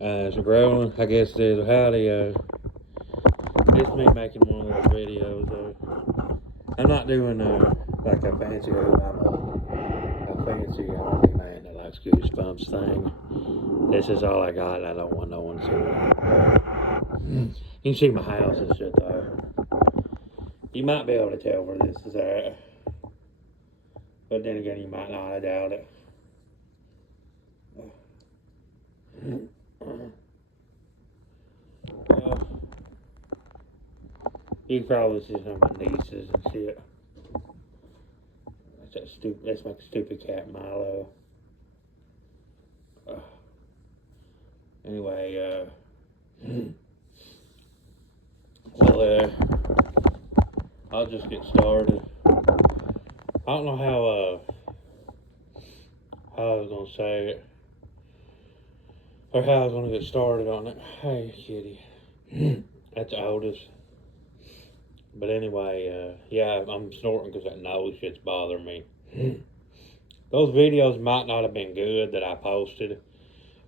So growing, I guess there's howdy, just me making one of those videos. I'm not doing, like a fancy, a fancy, man that likes goosebumps thing. This is all I got, and I don't want no one to see it. You can see my house and shit, though. You might be able to tell where this is at. But then again, you might not, I doubt it. You can probably see some of my nieces and shit. That's my stupid cat Milo. Anyway, well, I'll just get started. I don't know how I was gonna say it, or how I was gonna get started on it. Hey, kitty. That's Otis. But anyway, yeah, I'm snorting because that nose shit's bothering me. Those videos might not have been good that I posted,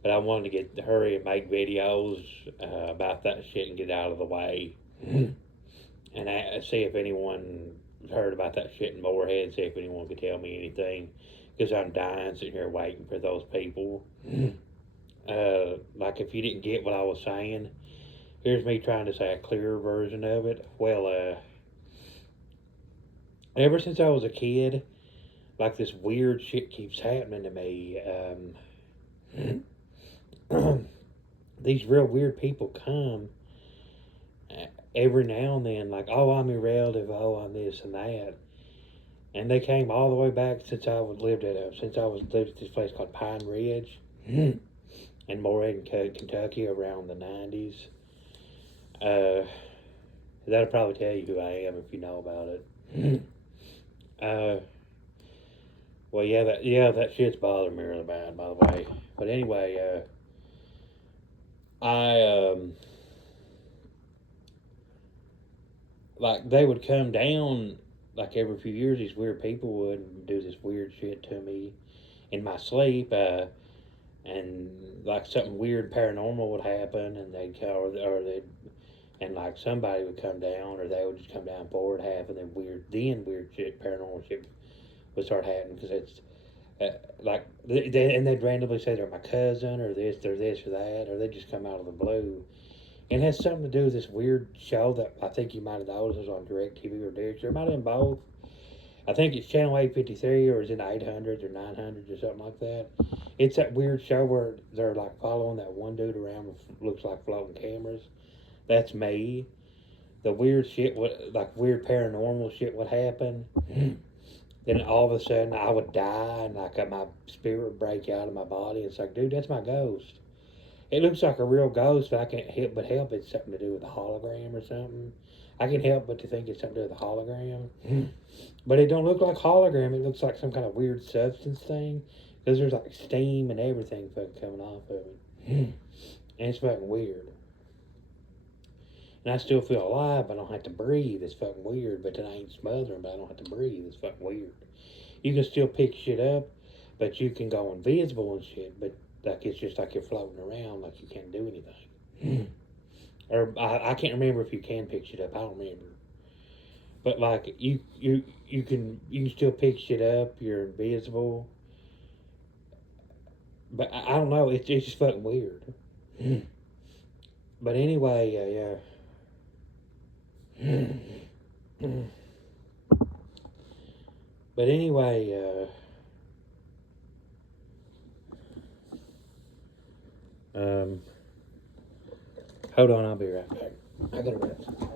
but I wanted to hurry and make videos about that shit and get out of the way. And see if anyone heard about that shit in Morehead, see if anyone could tell me anything. Because I'm dying sitting here waiting for those people. Like if you didn't get what I was saying, here's me trying to say a clearer version of it. Well, ever since I was a kid, like this weird shit keeps happening to me. These real weird people come every now and then, like, oh, I'm your relative, oh, I'm this and that. And they came all the way back since I lived at this place called Pine Ridge in Morehead, Kentucky, around the 90s. That'll probably tell you who I am if you know about it. Well, that shit's bothering me really bad, by the way. But anyway, like they would come down like every few years. These weird people would do this weird shit to me in my sleep, and like something weird paranormal would happen, and and like somebody would come down, or they would just come down forward half, and then weird shit, paranormal shit would start happening because it's like and they'd randomly say they're my cousin or they're this or that, or they just come out of the blue. And it has something to do with this weird show that I think you might have noticed was on DirecTV or Dish. It might have been both. I think it's Channel 853 or is it 800s or 900s or something like that. It's that weird show where they're like following that one dude around with looks like floating cameras. That's me. The weird shit, like weird paranormal shit would happen. Then all of a sudden I would die and like my spirit would break out of my body. It's like, dude, that's my ghost. It looks like a real ghost, but I can't help but help it's something to do with a hologram or something. I can help but to think it's something to do with a hologram. But it don't look like hologram. It looks like some kind of weird substance thing. Because there's like steam and everything fucking coming off of it. And it's fucking weird. And I still feel alive, but I don't have to breathe. It's fucking weird. But then I ain't smothering, but I don't have to breathe. It's fucking weird. You can still pick shit up, but you can go invisible and shit. But like it's just like you're floating around, like you can't do anything. Or I can't remember if you can pick shit up. I don't remember. But like you can still pick shit up. You're invisible. But I don't know. It's just fucking weird. But anyway, yeah. But anyway, hold on, I'll be right back. I gotta wrap some time.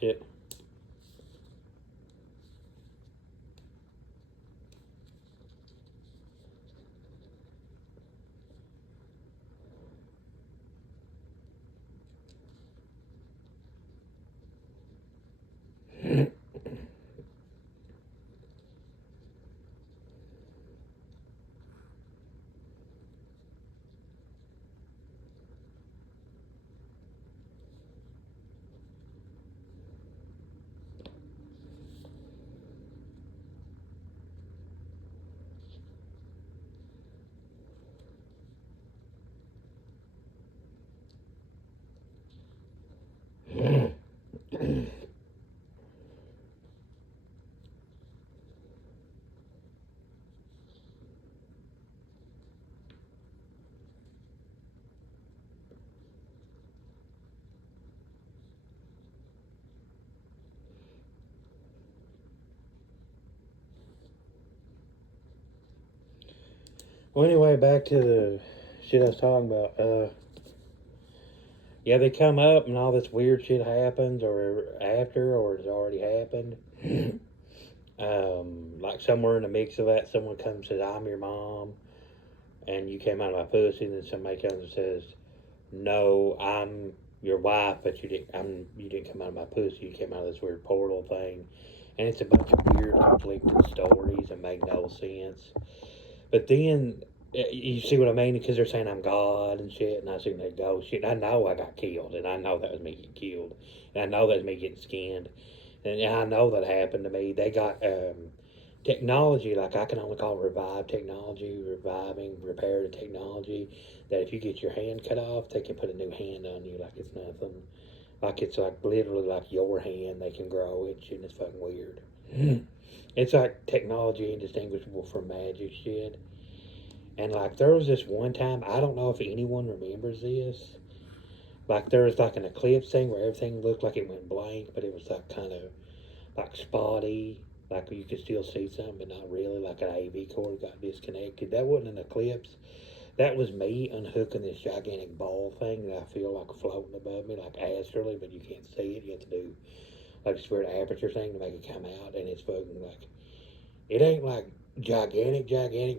Shit. Well, anyway, back to the shit I was talking about. Yeah, they come up and all this weird shit happens, or after, or it's already happened. Like somewhere in the mix of that, someone comes and says, "I'm your mom," and you came out of my pussy, and then somebody comes and says, "No, I'm your wife, but you didn't come out of my pussy. You came out of this weird portal thing," and it's a bunch of weird, conflicting stories that make no sense. But then you see what I mean? Because they're saying I'm God and shit, and I see that go shit. And I know I got killed, and I know that was me getting killed, and I know that was me getting skinned, and I know that happened to me. They got technology, like I can only call it revive technology, reviving, reparative technology. That if you get your hand cut off, they can put a new hand on you like it's nothing. Like it's like literally like your hand, they can grow it, shit, and it's fucking weird. It's like technology indistinguishable from magic shit. And like there was this one time, I don't know if anyone remembers this. Like there was like an eclipse thing where everything looked like it went blank, but it was like kind of like spotty. Like you could still see something, but not really. Like an AV cord got disconnected. That wasn't an eclipse. That was me unhooking this gigantic ball thing that I feel like floating above me, like astrally, but you can't see it. You have to do like this weird aperture thing to make it come out, and it's fucking like it ain't like gigantic,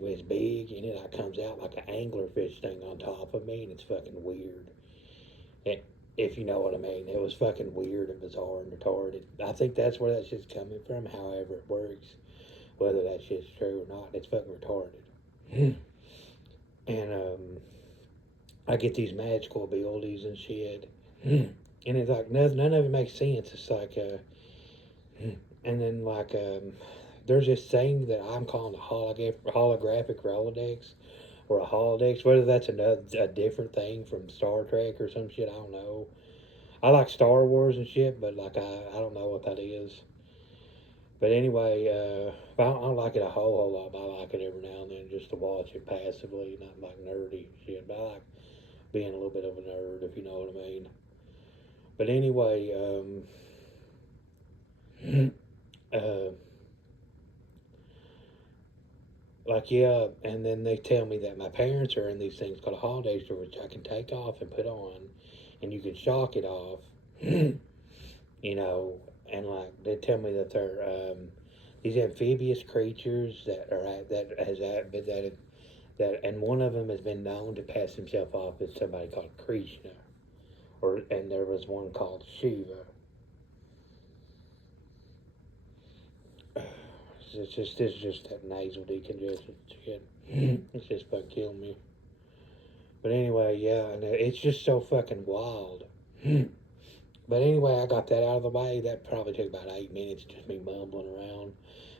but it's big, and it like comes out like an anglerfish thing on top of me, and it's fucking weird. And if you know what I mean, it was fucking weird and bizarre and retarded. I think that's where that shit's coming from. However, it works, whether that shit's true or not, it's fucking retarded. And I get these magical abilities and shit, and it's like none of it makes sense. It's like and then like there's this thing that I'm calling a holographic Rolodex or a holodex. Whether that's a different thing from Star Trek or some shit, I don't know. I like Star Wars and shit, but like I don't know what that is. But anyway, I don't like it a whole lot. But I like it every now and then just to watch it passively, not like nerdy shit. But I like being a little bit of a nerd, if you know what I mean. But anyway, uh, like yeah, and then they tell me that my parents are in these things called a holiday store, which I can take off and put on, and you can shock it off, you know, and like they tell me that they're these amphibious creatures that are that has that and one of them has been known to pass himself off as somebody called Krishna, or and there was one called Shiva. It's just that nasal decongestion shit. It's just fucking killing me. But anyway, yeah, and it's just so fucking wild. But anyway, I got that out of the way. That probably took about 8 minutes, just me mumbling around.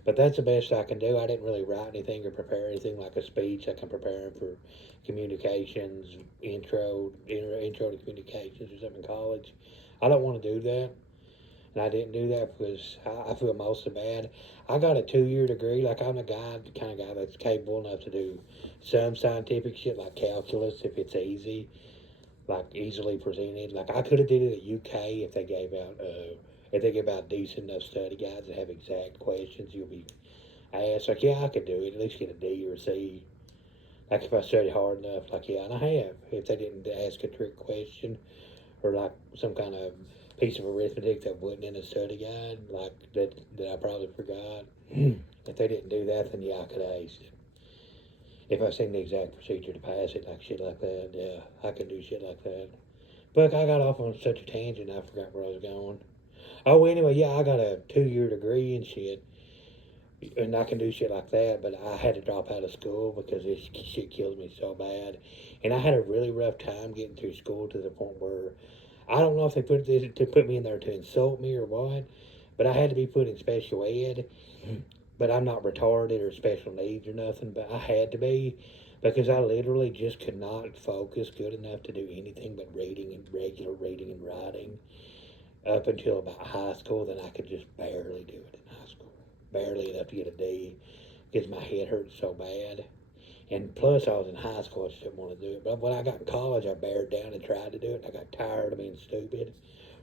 But that's the best I can do. I didn't really write anything or prepare anything like a speech. I can prepare for communications, intro to communications or something in college. I don't want to do that. And I didn't do that because I feel mostly bad. I got a 2 year degree. Like I'm the kind of guy that's capable enough to do some scientific shit like calculus if it's easy, like easily presented. Like I could have did it at UK if they give out decent enough study guides that have exact questions you'll be asked. Like yeah, I could do it. At least get a D or a C. Like if I study hard enough. Like yeah, and I have. If they didn't ask a trick question or like some kind of piece of arithmetic that wasn't in a study guide, like that I probably forgot. If they didn't do that, then yeah, I could have aced it. If I seen the exact procedure to pass it, like shit like that, yeah, I could do shit like that. But I got off on such a tangent, I forgot where I was going. Oh, anyway, yeah, I got a 2 year degree and shit, and I can do shit like that. But I had to drop out of school because this shit kills me so bad, and I had a really rough time getting through school to the point where I don't know if they put this to put me in there to insult me or what, but I had to be put in special ed. But I'm not retarded or special needs or nothing, but I had to be because I literally just could not focus good enough to do anything but reading and regular reading and writing. up until about high school. Then I could just barely do it in high school, barely enough to get a D because my head hurt so bad. And plus, I was in high school, I just didn't want to do it. But when I got in college, I bared down and tried to do it. I got tired of being stupid,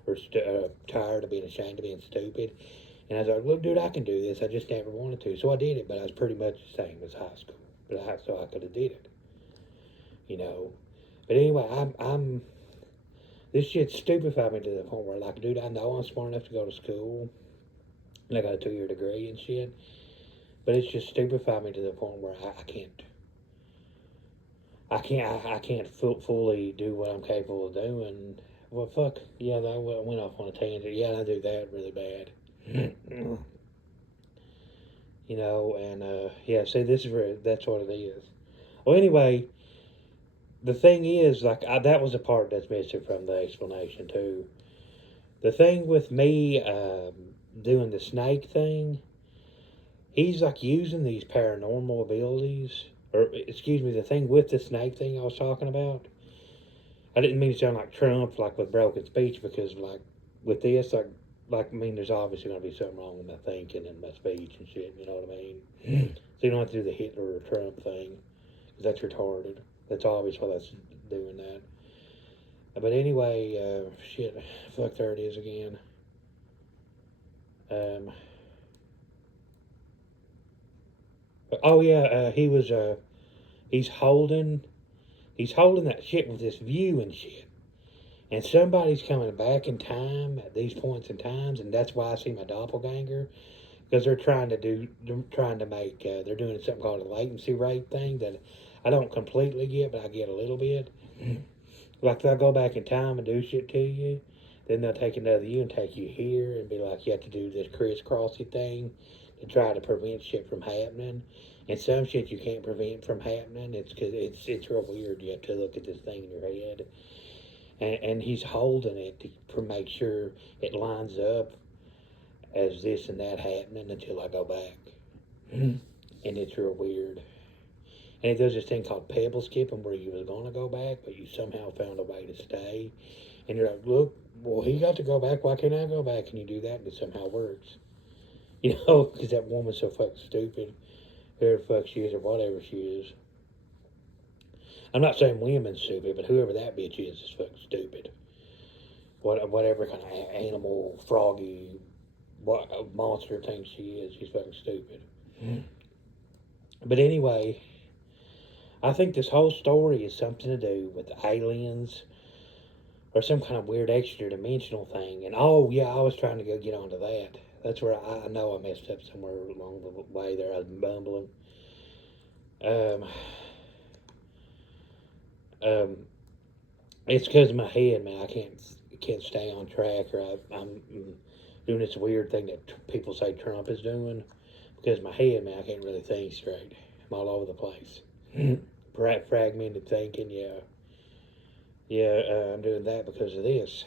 or tired of being ashamed of being stupid. And I was like, look, dude, I can do this. I just never wanted to. So I did it, but I was pretty much the same as high school. So I could have did it, you know. But anyway, this shit stupefied me to the point where, like, dude, I know I'm smart enough to go to school, and I got a 2-year degree and shit. But it's just stupefied me to the point where I can't. I can't fully do what I'm capable of doing. Well, fuck. Yeah, I went off on a tangent. Yeah, I do that really bad. You know, and yeah, see, that's what it is. Well, anyway, the thing is, like, that was a part that's missing from the explanation, too. The thing with me doing the snake thing, he's like using these paranormal abilities, or excuse me, the thing with the snake thing I was talking about. I didn't mean to sound like Trump, like with broken speech, because like with this, like I mean, there's obviously going to be something wrong with my thinking and my speech and shit. You know what I mean? So you don't have to do the Hitler or Trump thing, because that's retarded. That's obvious why that's doing that. But anyway, shit, fuck, there it is again. Um, oh yeah, he's holding, he's holding that shit with this view and shit. And somebody's coming back in time at these points in times, and that's why I see my doppelganger, because they're trying to make, they're doing something called a latency rate thing that I don't completely get, but I get a little bit. Like they'll go back in time and do shit to you, then they'll take another you and take you here and be like, you have to do this crisscrossy thing to try to prevent shit from happening. And some shit you can't prevent from happening. It's because it's real weird. You have to look at this thing in your head, and he's holding it to make sure it lines up as this and that happening until I go back. And it's real weird. And it does this thing called pebble skipping where you was going to go back, but you somehow found a way to stay. And you're like, look, well, he got to go back. Why can't I go back? And you do that, and it somehow works. You know, because that woman's so fucking stupid. Whoever the fuck she is or whatever she is. I'm not saying women's stupid, but whoever that bitch is fucking stupid. Whatever kind of animal, froggy, monster thing she is, she's fucking stupid. But anyway, I think this whole story is something to do with aliens or some kind of weird extra dimensional thing. And oh yeah, I was trying to go get onto that. That's where I know I messed up somewhere along the way there. I was bumbling. Um, it's because of my head, man. I can't stay on track, or I'm doing this weird thing that people say Trump is doing. Because my head, man, I can't really think straight. I'm all over the place. Fragmented thinking, yeah. Yeah, I'm doing that because of this.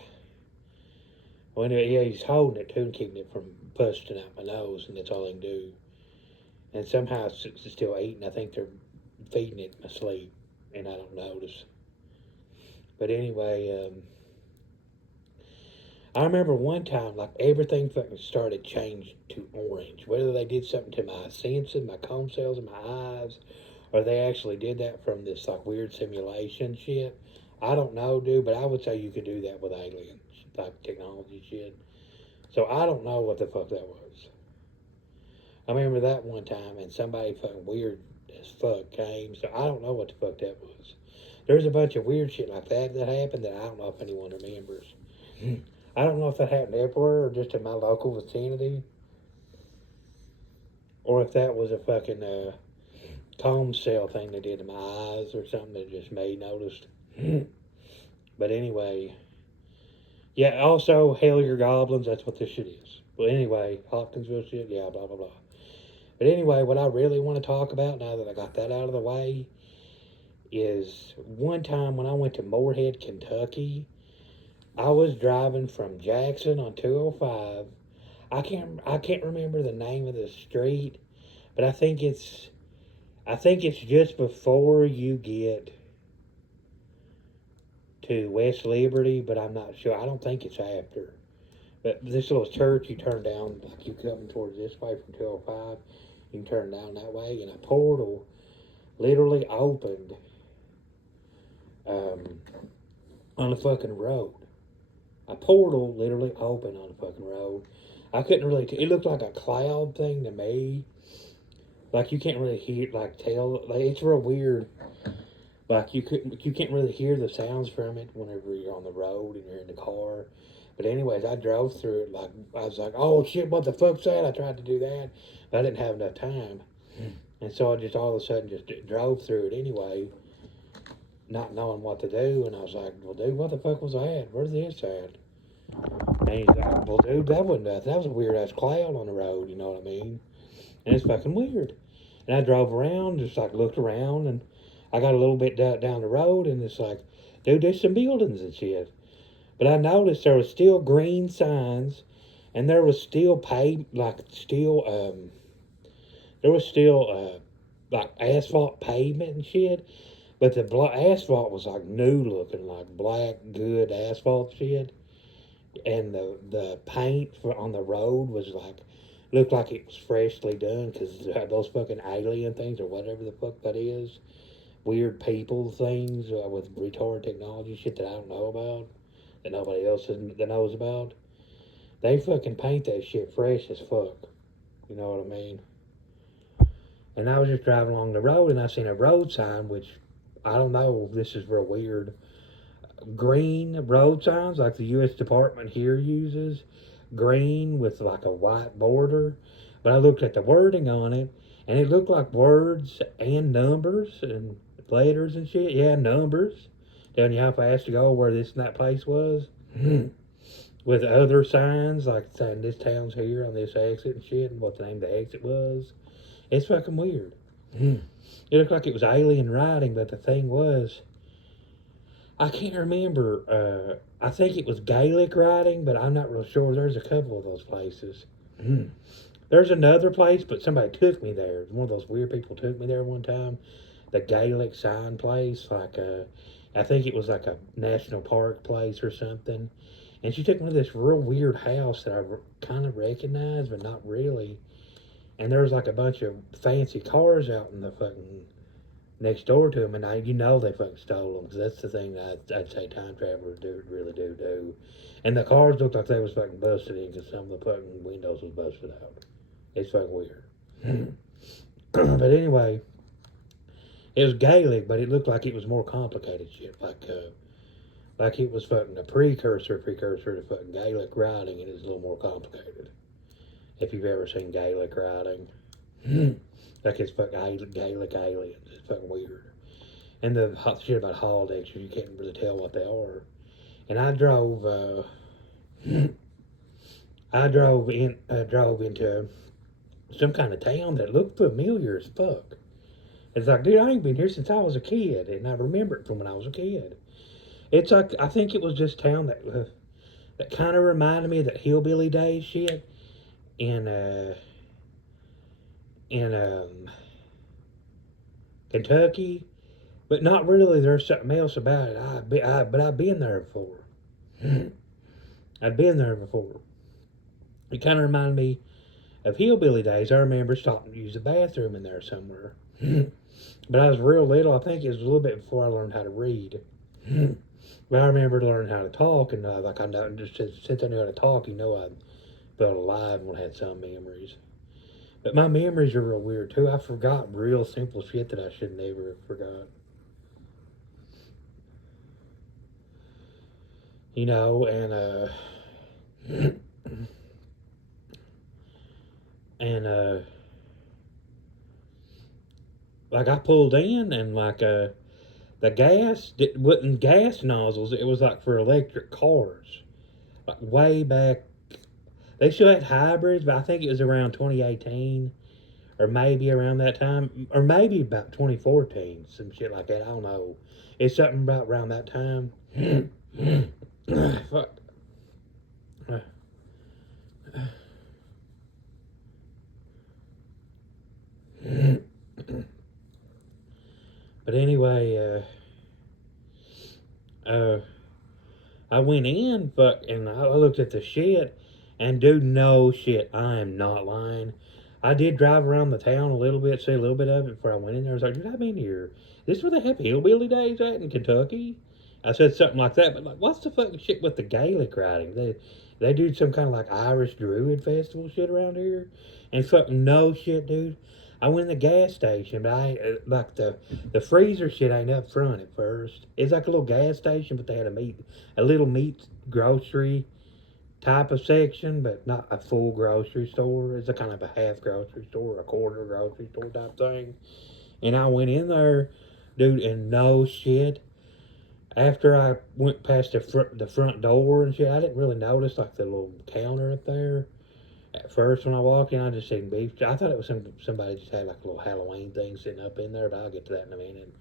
Well, anyway, yeah, he's holding it too and keeping it from busting out my nose, and that's all he can do. And somehow it's still eating. I think they're feeding it in my sleep, and I don't notice. But anyway, I remember one time, like, everything fucking started changing to orange. Whether they did something to my senses, my comb cells in my eyes, or they actually did that from this, like, weird simulation shit. I don't know, dude, but I would say you could do that with alien type technology shit. So I don't know what the fuck that was. I remember that one time, and somebody fucking weird as fuck came, so I don't know what the fuck that was. There's a bunch of weird shit like that happened that I don't know if anyone remembers. I don't know if that happened everywhere or just in my local vicinity, or if that was a fucking comb cell thing they did to my eyes or something that just me noticed. But anyway, yeah, also, Hail Your Goblins, that's what this shit is. But anyway, Hopkinsville shit, yeah, blah, blah, blah. But anyway, what I really want to talk about, now that I got that out of the way, is one time when I went to Morehead, Kentucky. I was driving from Jackson on 205. I can't remember the name of the street, but I think it's just before you get to West Liberty, but I'm not sure. I don't think it's after. But this little church, you turn down, like you coming towards this way from 205, you can turn down that way, and a portal literally opened um, on the fucking road. A portal literally opened on the fucking road. I couldn't really. It looked like a cloud thing to me. Like you can't really hear, like tell. Like it's real weird. Like you can't really hear the sounds from it whenever you're on the road and you're in the car. But anyways, I drove through it. Like I was like, oh shit, what the fuck's that? I tried to do that, but I didn't have enough time, and so I just all of a sudden just drove through it anyway, not knowing what to do. And I was like, well, dude, what the fuck was that? Where's this at? And he's like, well, dude, that wasn't that. That was a weird ass cloud on the road. You know what I mean? And it's fucking weird. And I drove around, just like looked around, and I got a little bit down the road, and it's like, dude, there's some buildings and shit. But I noticed there was still green signs, and there was still there was still like asphalt pavement and shit. But the asphalt was like new looking, like black, good asphalt shit. And the paint on the road was like looked like it was freshly done because those fucking alien things or whatever the fuck that is, weird people things with retarded technology shit that I don't know about, that nobody else that knows about. They fucking paint that shit fresh as fuck. You know what I mean? And I was just driving along the road and I seen a road sign, which I don't know. This is real weird. Green road signs like the U.S. Department here uses, green with like a white border. But I looked at the wording on it, and it looked like words and numbers and letters and shit. Yeah, numbers telling you how fast to go, where this and that place was. With other signs like saying this town's here on this exit and shit, and what the name of the exit was. It's fucking weird. It looked like it was alien writing, but the thing was, I can't remember. I think it was Gaelic writing, but I'm not real sure. There's a couple of those places. There's another place, but somebody took me there. One of those weird people took me there one time. The Gaelic sign place, I think it was like a national park place or something. And she took me to this real weird house that I kind of recognized, but not really. And there was like a bunch of fancy cars out in the fucking next door to him, and you know they fucking stole them because that's the thing that I'd say time travelers really do. And the cars looked like they was fucking busted in because some of the fucking windows was busted out. It's fucking weird. But anyway, it was Gaelic, but it looked like it was more complicated shit, like it was fucking a precursor to fucking Gaelic writing, and it's a little more complicated. If you've ever seen Gaelic writing. Like it's fucking Gaelic aliens. It's fucking weird. And the hot shit about holodecks, you can't really tell what they are. And drove into some kind of town that looked familiar as fuck. It's like, dude, I ain't been here since I was a kid, and I remember it from when I was a kid. It's like I think it was just town that kind of reminded me of that hillbilly days shit in in Kentucky, but not really. There's something else about it. But I've been there before. I'd been there before. It kind of reminded me of hillbilly days. I remember stopping to use the bathroom in there somewhere. But I was real little. I think it was a little bit before I learned how to read. But I remember learning how to talk, and like I know, just since I knew how to talk, you know, I felt alive and had some memories. But my memories are real weird too. I forgot real simple shit that I should never have forgot. You know, and like I pulled in, and the gas wasn't gas nozzles. It was like for electric cars, like way back. They still had hybrids, but I think it was around 2018, or maybe around that time, or maybe about 2014, some shit like that. I don't know. It's something about around that time. Fuck. But anyway, I went in, and I looked at the shit, and dude, no shit, I am not lying. I did drive around the town a little bit, see a little bit of it before I went in there. I was like, dude, I've been here. This is where they have hillbilly days at in Kentucky. I said something like that, but like, what's the fucking shit with the Gaelic writing? They do some kind of like Irish Druid festival shit around here, and fucking no shit, dude. I went in the gas station, but I like the freezer shit ain't up front at first. It's like a little gas station, but they had a little meat grocery type of section, but not a full grocery store. It's a kind of a half grocery store, a quarter grocery store type thing. And I went in there, dude, and no shit. After I went past the front door and shit, I didn't really notice like the little counter up there. At first, when I walked in, I just seen beef. I thought it was somebody just had like a little Halloween thing sitting up in there, but I'll get to that in a minute.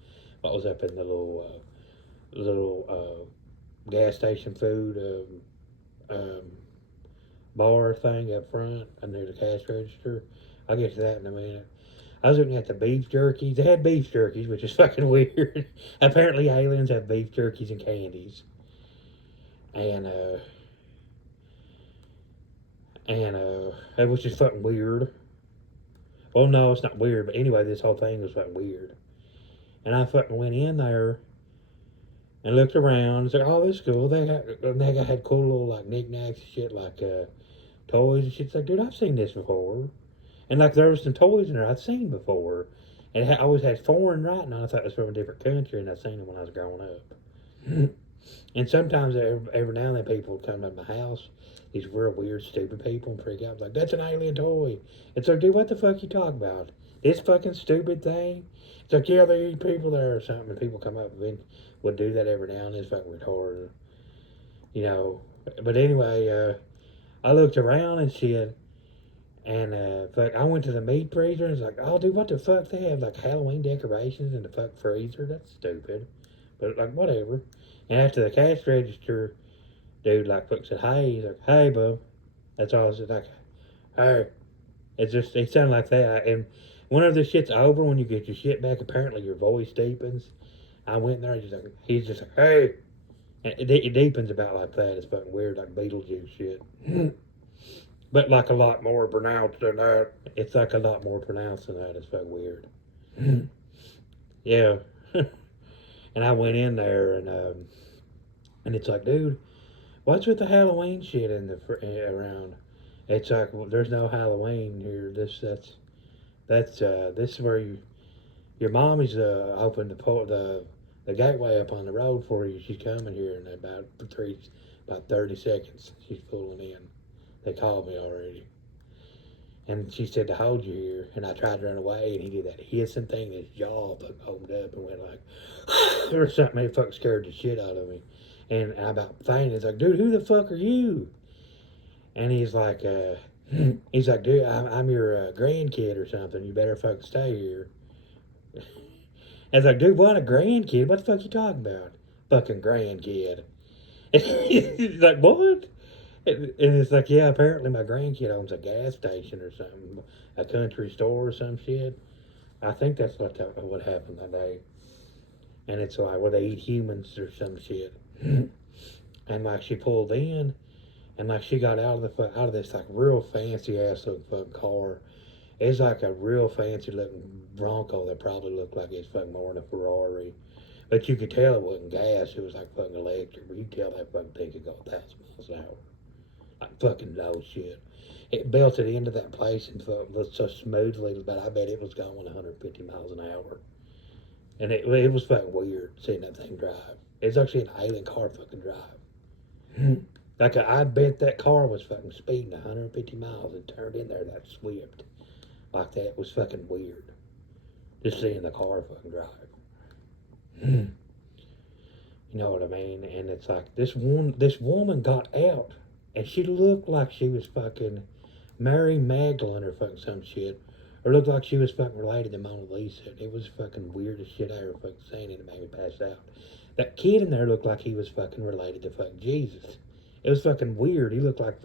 What was up in the little gas station food bar thing up front under the cash register? I'll get to that in a minute. I was looking at the beef jerkies. They had beef jerkies, which is fucking weird. Apparently, aliens have beef jerkies and candies, and which is fucking weird. Well, no, it's not weird, but anyway, this whole thing was fucking weird. And I fucking went in there and looked around. It's like, oh, this is cool. They had cool little like knickknacks and shit, like toys and shit. It's like, dude, I've seen this before. And like there was some toys in there I'd seen before, and it always had foreign writing on it. I thought it was from a different country, and I'd seen it when I was growing up. And sometimes every now and then people would come to my house, these real weird, stupid people, and freak out like, "That's an alien toy." It's like, dude, what the fuck you talking about? This fucking stupid thing? It's like, yeah, they eat people there or something, and people come up and would do that every now and then. It's fucking retarded, you know. But anyway, I looked around and shit. And fuck, I went to the meat freezer and was like, oh, dude, what the fuck? They have like Halloween decorations in the fuck freezer? That's stupid. But like, whatever. And after the cash register, dude, like, fuck said, hey, he's like, hey, bub. That's all I said, like, hey. It's just, it sounded like that. And whenever the shit's over, when you get your shit back, apparently your voice deepens. I went there and he's just like, hey. And it deepens about like that. It's fucking weird, like Beetlejuice shit. But like a lot more pronounced than that. It's like a lot more pronounced than that. It's fucking weird. Yeah. And I went in there and it's like, dude, what's with the Halloween shit in the around? It's like, well, there's no Halloween here. This is where your mommy's opened the gateway up on the road for you. She's coming here in about 30 seconds. She's pulling in. They called me already. And she said to hold you here. And I tried to run away, and he did that hissing thing. His jaw opened up and went like, or something. It fucking scared the shit out of me. And I about fainted. It's like, dude, who the fuck are you? And he's like, dude, I'm your grandkid or something. You better fucking stay here. I was like, dude, what, a grandkid? What the fuck you talking about? Fucking grandkid. He's like, what? And it's like, yeah, apparently my grandkid owns a gas station or something, a country store or some shit. I think that's what happened that day. And it's like where they eat humans or some shit. And like she pulled in, and like she got out of this like real fancy ass looking fucking car. It's like a real fancy looking Bronco that probably looked like it's fucking more than a Ferrari. But you could tell it wasn't gas, it was like fucking electric. But you could tell that fucking thing could go 1,000 miles an hour. Like fucking no shit. It belted into that place and looked so smoothly, but I bet it was going 150 miles an hour. And it was fucking weird seeing that thing drive. It's actually an alien car fucking drive. Like I bet that car was fucking speeding 150 miles and turned in there that swift. Like that was fucking weird. Just seeing the car fucking drive. You know what I mean? And it's like this woman got out and she looked like she was fucking Mary Magdalene or fucking some shit. Or looked like she was fucking related to Mona Lisa. It was fucking weird as shit I ever fucking seen, and it made me pass out. That kid in there looked like he was fucking related to fucking Jesus. It was fucking weird. He looked like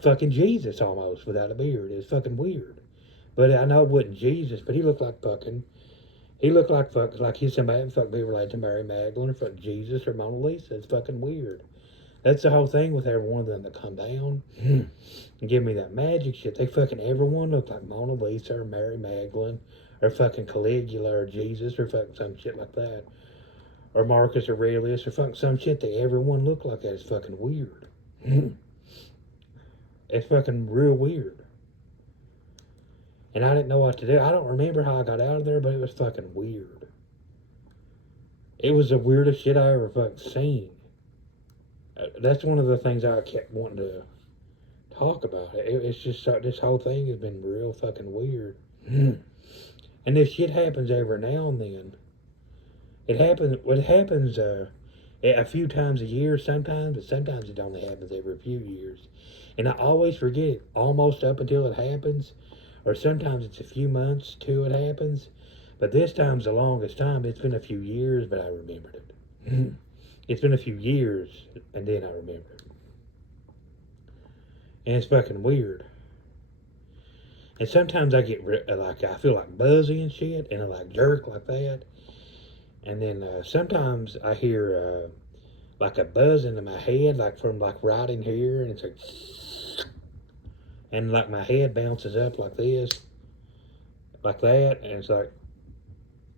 fucking Jesus almost without a beard. It was fucking weird. But I know it wasn't Jesus, but he looked like fucking, He looked like he's somebody that fuck be related to Mary Magdalene or fuck Jesus or Mona Lisa. It's fucking weird. That's the whole thing with every one of them that come down and give me that magic shit. They fucking everyone look like Mona Lisa or Mary Magdalene or fucking Caligula or Jesus or fucking some shit like that. Or Marcus Aurelius or fucking some shit that everyone look like that. It's fucking weird. It's fucking real weird. And I didn't know what to do. I don't remember how I got out of there, but it was fucking weird. It was the weirdest shit I ever fucking seen. That's one of the things I kept wanting to talk about. It's just this whole thing has been real fucking weird. And this shit happens every now and then. It happens a few times a year sometimes, but sometimes it only happens every few years. And I always forget it almost up until it happens, or sometimes it's a few months till it happens. But this time's the longest time. It's been a few years, but I remembered it. It's been a few years, and then I remembered it. And it's fucking weird. And sometimes I get like I feel like buzzy and shit, and I like jerk like that. And then sometimes I hear like a buzzing in my head, like from like right in here, and it's like, and like my head bounces up like this, like that, and it's like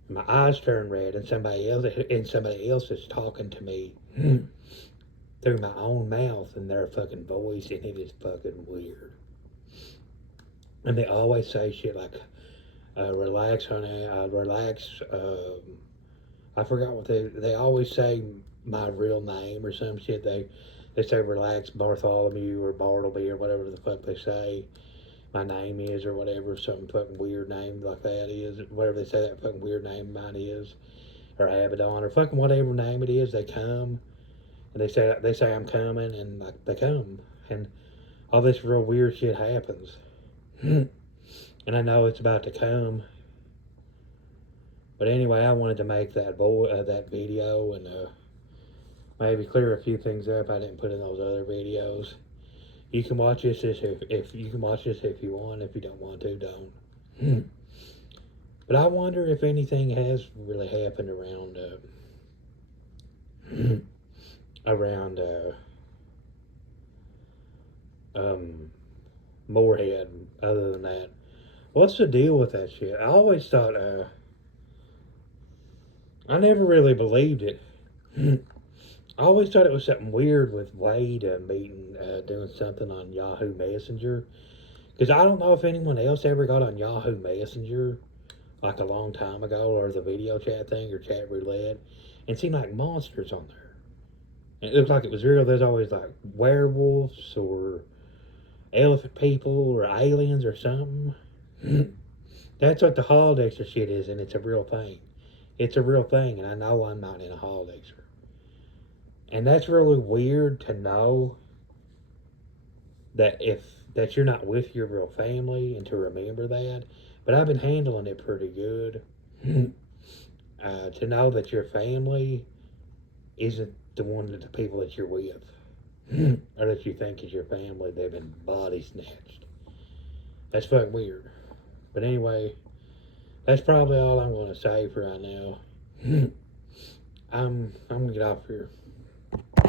my eyes turn red, and somebody else is talking to me through my own mouth and their fucking voice, and it is fucking weird. And they always say shit like, "Relax, honey, relax." I forgot what they always say my real name or some shit. They say relax Bartholomew or Bartleby or whatever the fuck they say my name is or whatever, some fucking weird name like that is, whatever they say that fucking weird name of mine is, or Abaddon or fucking whatever name it is. They come and they say I'm coming, and like they come, and all this real weird shit happens. And I know it's about to come. But anyway, I wanted to make that video and maybe clear a few things up I didn't put in those other videos. You can watch this if you can watch this if you want. If you don't want to, don't. But I wonder if anything has really happened around around Morehead. Other than that, what's the deal with that shit? I always thought I never really believed it. I always thought it was something weird with Wade meeting, doing something on Yahoo Messenger. Because I don't know if anyone else ever got on Yahoo Messenger like a long time ago, or the video chat thing, or chat roulette, and it seemed like monsters on there. And it looked like it was real. There's always like werewolves or elephant people or aliens or something. That's what the holodexter shit is, and it's a real thing. It's a real thing, and I know I'm not in a holodexter. And that's really weird to know that you're not with your real family, and to remember that. But I've been handling it pretty good. To know that your family isn't the people that you're with, or that you think is your family. They've been body snatched. That's fucking weird. But anyway, that's probably all I'm going to say for right now. I'm gonna get off here.